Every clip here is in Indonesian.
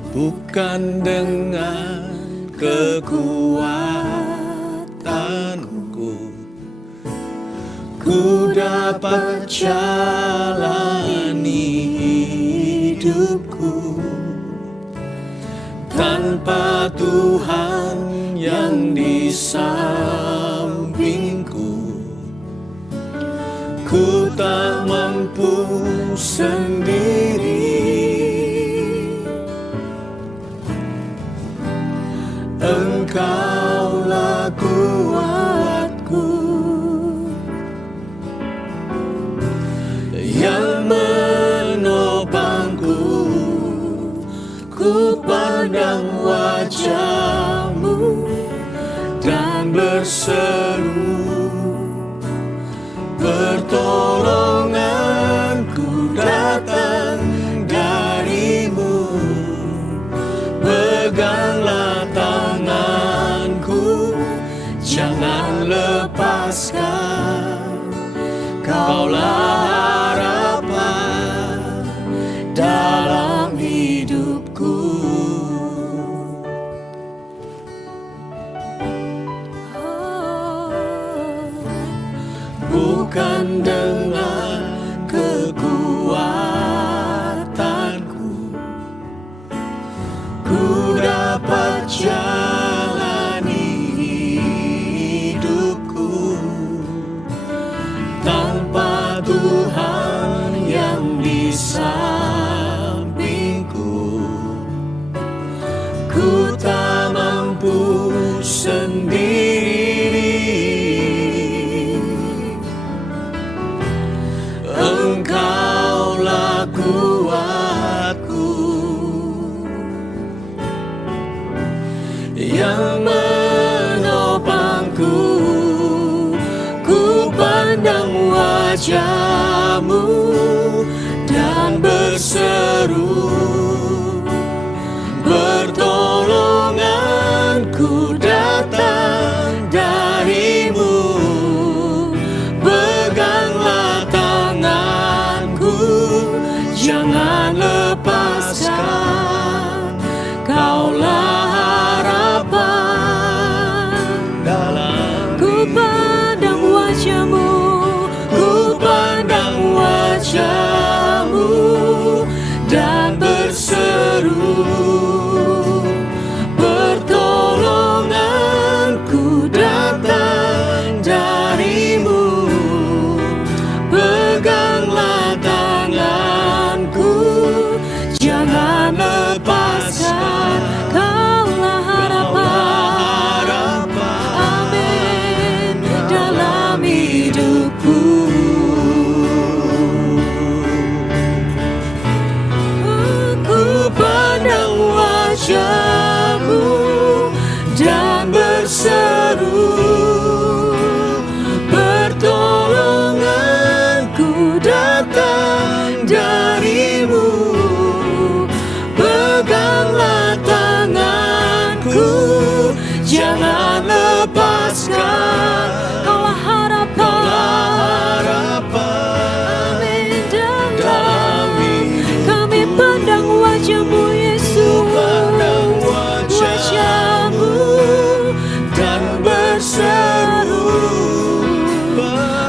bukan dengan kekuatanku. Ku dapat jalani hidupku tanpa Tuhan yang di sampingku. Ku tak mampu sendiri, Engkaulah kuatku yang menopangku. Ku pandang wajah-Mu dan berseru, pertolonganku datang dari-Mu. Peganglah tanganku, jangan lepaskan. Kaulah harapan dalam hidupku. Bukan dengan kekuatanku, ku dapat jalani hidupku tanpa Tuhan yang di sampingku. Ku tak mampu sendiri, Engkaulah kuatku yang menopangku. Ku pandang wajah-Mu dan berseru, pertolonganku datang dari-Mu. Peganglah tanganku, jangan lepaskan. Kaulah harapan dalam. Ku pandang wajah-Mu, ku pandang wajah-Mu dan berseru, pertolonganku datang dari-Mu. Peganglah tanganku, jangan lepaskan. Kaulah harapan, amin, dalam hidupku. Ku pandang wajah-Mu dan berseru, pertolonganku datang dari-Mu. Peganglah tanganku, jangan lepaskan. Kaulah harapan, amin, dalam hidup. Kami pandang wajah-Mu, Yesus, pandang wajah-Mu dan berseru,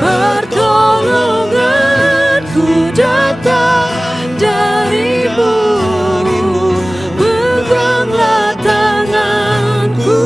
pertolonganku datang dari-Mu. Peganglah tanganku,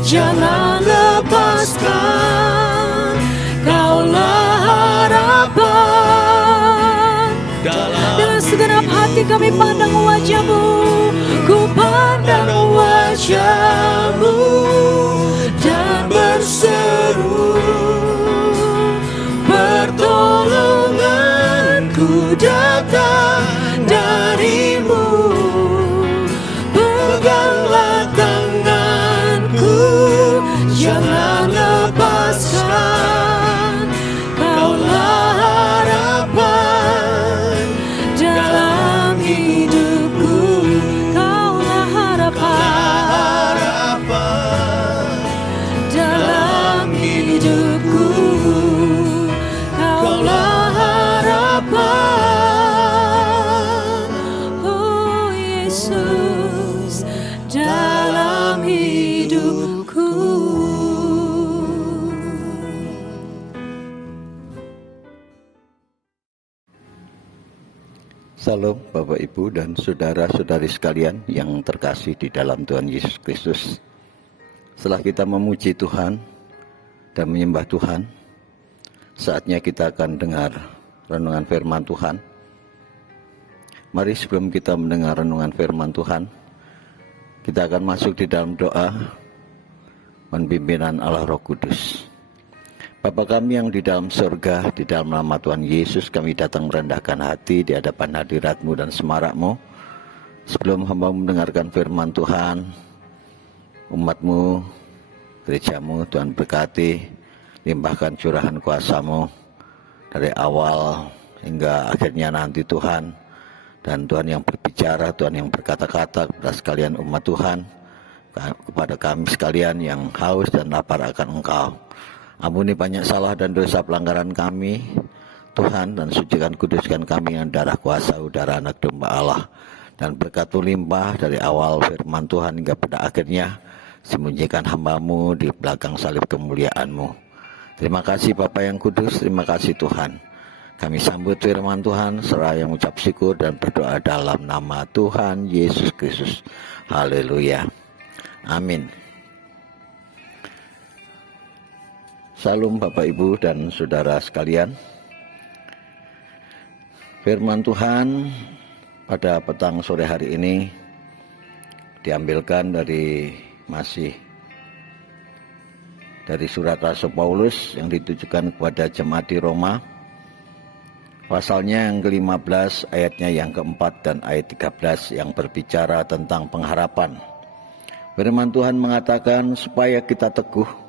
jangan lepaskan. Kaulah harapan dalam segenap hati. Kami pandang wajah-Mu, ku pandang wajah-Mu dan berseru, pertolonganku datang dari-Mu. Peganglah tanganku, jangan lepaskan. Kaulah harapan dalam hidupku. Kaulah harapan Salam Bapak Ibu dan saudara-saudari sekalian yang terkasih di dalam Tuhan Yesus Kristus. Setelah kita memuji Tuhan dan menyembah Tuhan, saatnya kita akan dengar renungan firman Tuhan. Mari sebelum kita mendengar renungan firman Tuhan, kita akan masuk di dalam doa pimpinan Allah Roh Kudus. Bapa kami yang di dalam surga, di dalam nama Tuhan Yesus kami datang merendahkan hati di hadapan hadirat-Mu dan semarak-Mu. Sebelum hamba mendengarkan firman Tuhan, umat-Mu, gereja-Mu, Tuhan berkati, limpahkan curahan kuasa-Mu dari awal hingga akhirnya nanti Tuhan. Dan Tuhan yang berbicara, Tuhan yang berkata-kata kepada sekalian umat Tuhan, kepada kami sekalian yang haus dan lapar akan Engkau. Ampuni banyak salah dan dosa pelanggaran kami, Tuhan, dan sucikan kuduskan kami yang darah kuasa udara anak domba Allah. Dan berkat-Mu limpah dari awal firman Tuhan hingga pada akhirnya, sembunyikan hamba-Mu di belakang salib kemuliaan-Mu. Terima kasih Bapa yang kudus, terima kasih Tuhan. Kami sambut firman Tuhan seraya mengucap syukur dan berdoa dalam nama Tuhan Yesus Kristus. Haleluya. Amin. Salam Bapak Ibu dan saudara sekalian. Firman Tuhan pada petang sore hari ini diambilkan masih dari surat Rasul Paulus yang ditujukan kepada jemaat di Roma. Pasalnya yang ke-15, ayatnya yang ke-4 dan ayat 13 yang berbicara tentang pengharapan. Firman Tuhan mengatakan supaya kita teguh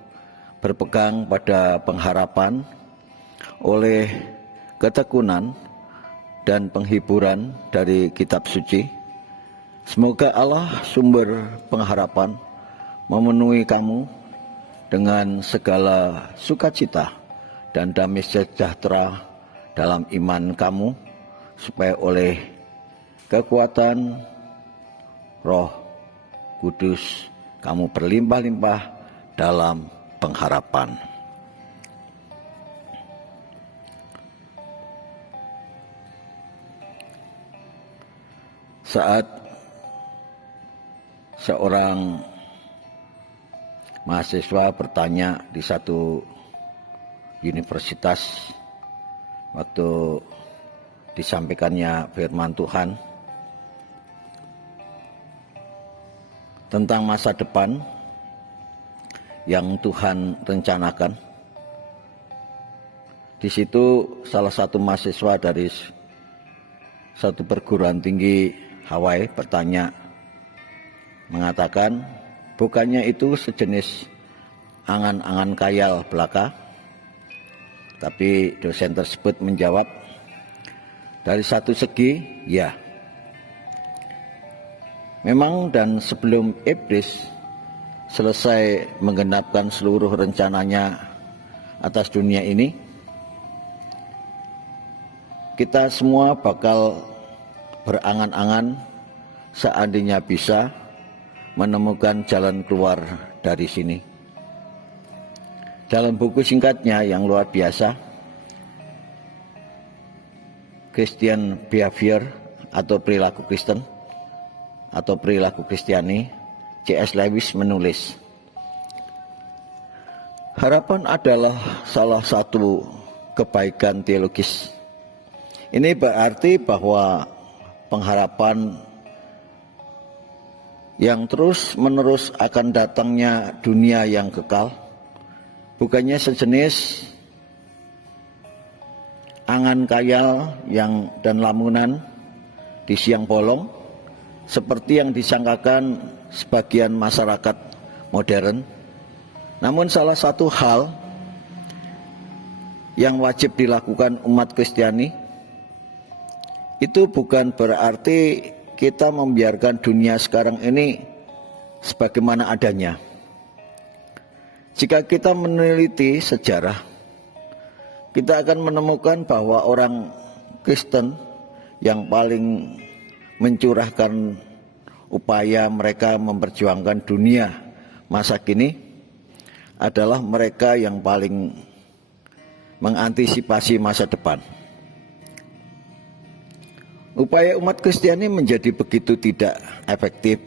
berpegang pada pengharapan oleh ketekunan dan penghiburan dari kitab suci. Semoga Allah sumber pengharapan memenuhi kamu dengan segala sukacita dan damai sejahtera dalam iman kamu, supaya oleh kekuatan Roh Kudus kamu berlimpah-limpah dalam pengharapan. Saat seorang mahasiswa bertanya di satu universitas, waktu disampaikannya firman Tuhan tentang masa depan yang Tuhan rencanakan. Di situ salah satu mahasiswa dari satu perguruan tinggi Hawaii bertanya, mengatakan, bukannya itu sejenis angan-angan khayal belaka? Tapi dosen tersebut menjawab, dari satu segi, ya. Memang dan sebelum iblis selesai menggenapkan seluruh rencananya atas dunia ini, kita semua bakal berangan-angan seandainya bisa menemukan jalan keluar dari sini. Dalam buku singkatnya yang luar biasa, Christian Behavior atau perilaku Kristen atau perilaku Kristiani, C.S. Lewis menulis, harapan adalah salah satu kebaikan teologis. Ini berarti bahwa pengharapan yang terus-menerus akan datangnya dunia yang kekal bukannya sejenis angan khayal dan lamunan di siang bolong seperti yang disangkakan sebagian masyarakat modern. Namun salah satu hal yang wajib dilakukan umat Kristiani itu bukan berarti kita membiarkan dunia sekarang ini sebagaimana adanya. Jika kita meneliti sejarah, kita akan menemukan bahwa orang Kristen yang paling mencurahkan upaya mereka memperjuangkan dunia masa kini adalah mereka yang paling mengantisipasi masa depan. Upaya umat Kristiani menjadi begitu tidak efektif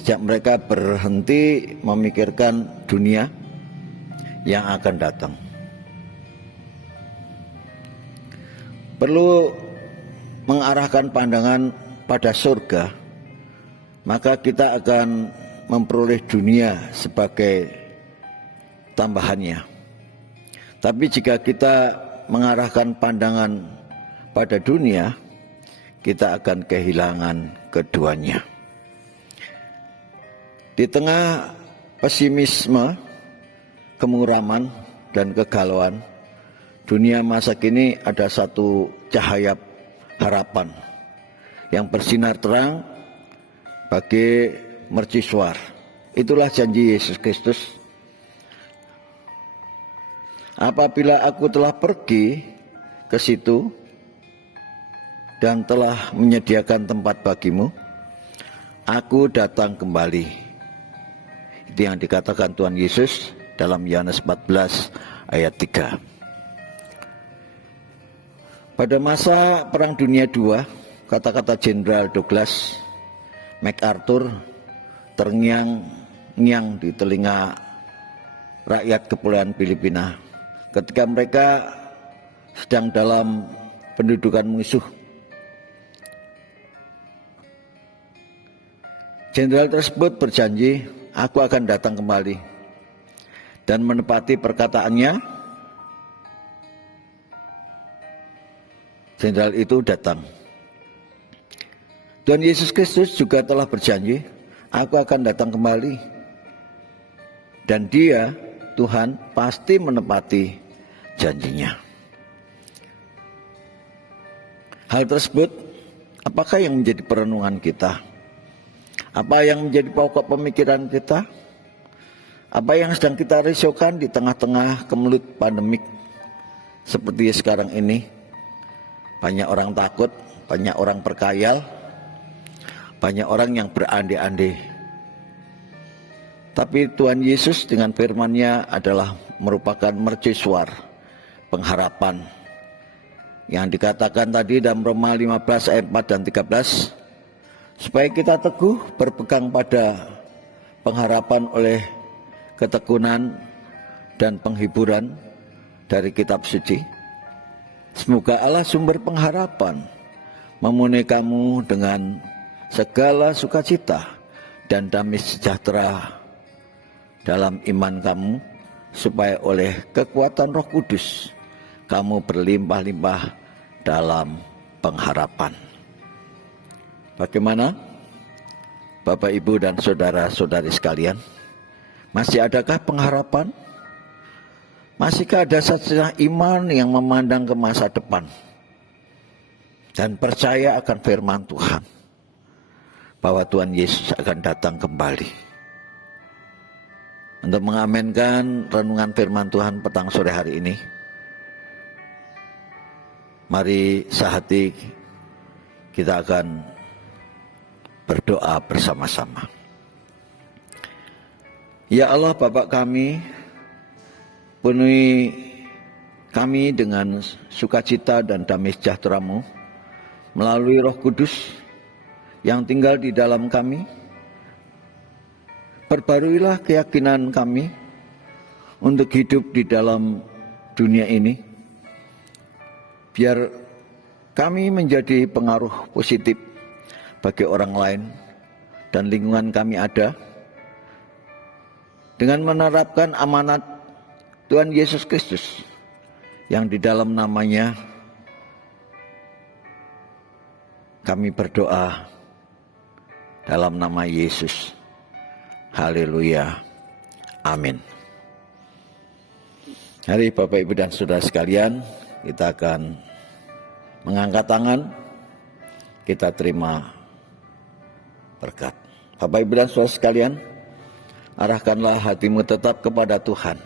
sejak mereka berhenti memikirkan dunia yang akan datang. Perlu mengarahkan pandangan pada surga, maka kita akan memperoleh dunia sebagai tambahannya. Tapi jika kita mengarahkan pandangan pada dunia, kita akan kehilangan keduanya. Di tengah pesimisme, kemuraman, dan kegalauan, dunia masa kini ada satu cahaya harapan yang bersinar terang bagi mercusuar. Itulah janji Yesus Kristus. Apabila aku telah pergi ke situ dan telah menyediakan tempat bagimu, aku datang kembali. Itu yang dikatakan Tuhan Yesus dalam Yohanes 14 ayat 3. Pada masa Perang Dunia II, kata-kata Jenderal Douglas MacArthur terngiang-ngiang di telinga rakyat Kepulauan Filipina ketika mereka sedang dalam pendudukan musuh. Jenderal tersebut berjanji, aku akan datang kembali, dan menepati perkataannya. Jenderal itu datang. Tuhan Yesus Kristus juga telah berjanji, aku akan datang kembali, dan Dia, Tuhan, pasti menepati janjinya. Hal tersebut, apakah yang menjadi perenungan kita? Apa yang menjadi pokok pemikiran kita? Apa yang sedang kita risaukan di tengah-tengah kemelut pandemik seperti sekarang ini? Banyak orang takut, banyak orang berkhayal, banyak orang yang berandai-andai. Tapi Tuhan Yesus dengan firman-Nya adalah merupakan mercusuar pengharapan yang dikatakan tadi dalam Roma 15 ayat 4 dan 13, supaya kita teguh berpegang pada pengharapan oleh ketekunan dan penghiburan dari kitab suci. Semoga Allah sumber pengharapan memenuhi kamu dengan segala sukacita dan damai sejahtera dalam iman kamu, supaya oleh kekuatan Roh Kudus kamu berlimpah-limpah dalam pengharapan. Bagaimana Bapak, Ibu, dan saudara-saudari sekalian? Masih adakah pengharapan? Masihkah ada setengah iman yang memandang ke masa depan dan percaya akan firman Tuhan bahwa Tuhan Yesus akan datang kembali? Untuk mengamenkan renungan firman Tuhan petang sore hari ini, mari sehati kita akan berdoa bersama-sama. Ya Allah, Bapa kami, penuhi kami dengan sukacita dan damai sejahtera-Mu melalui Roh Kudus yang tinggal di dalam kami. Perbaruilah keyakinan kami untuk hidup di dalam dunia ini, biar kami menjadi pengaruh positif bagi orang lain dan lingkungan kami ada, dengan menerapkan amanat Tuhan Yesus Kristus yang di dalam namanya kami berdoa dalam nama Yesus. Haleluya. Amin. Hari Bapak, Ibu, dan saudara sekalian, kita akan mengangkat tangan, kita terima berkat. Bapak, Ibu, dan saudara sekalian, arahkanlah hatimu tetap kepada Tuhan.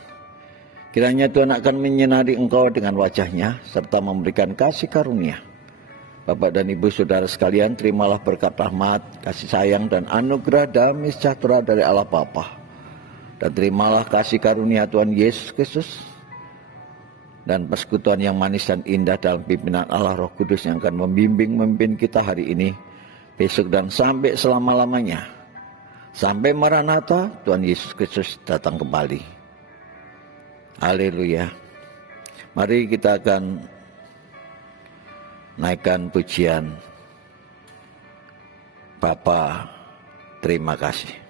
Kiranya Tuhan akan menyinari engkau dengan wajah-Nya serta memberikan kasih karunia. Bapak dan Ibu saudara sekalian, terimalah berkat rahmat, kasih sayang, dan anugerah damai sejahtera dari Allah Bapa. Dan terimalah kasih karunia Tuhan Yesus Kristus dan persekutuan yang manis dan indah dalam pimpinan Allah Roh Kudus yang akan membimbing memimpin kita hari ini, besok dan sampai selama-lamanya. Sampai Maranatha, Tuhan Yesus Kristus datang kembali. Haleluya. Mari kita akan naikkan pujian Bapa, terima kasih.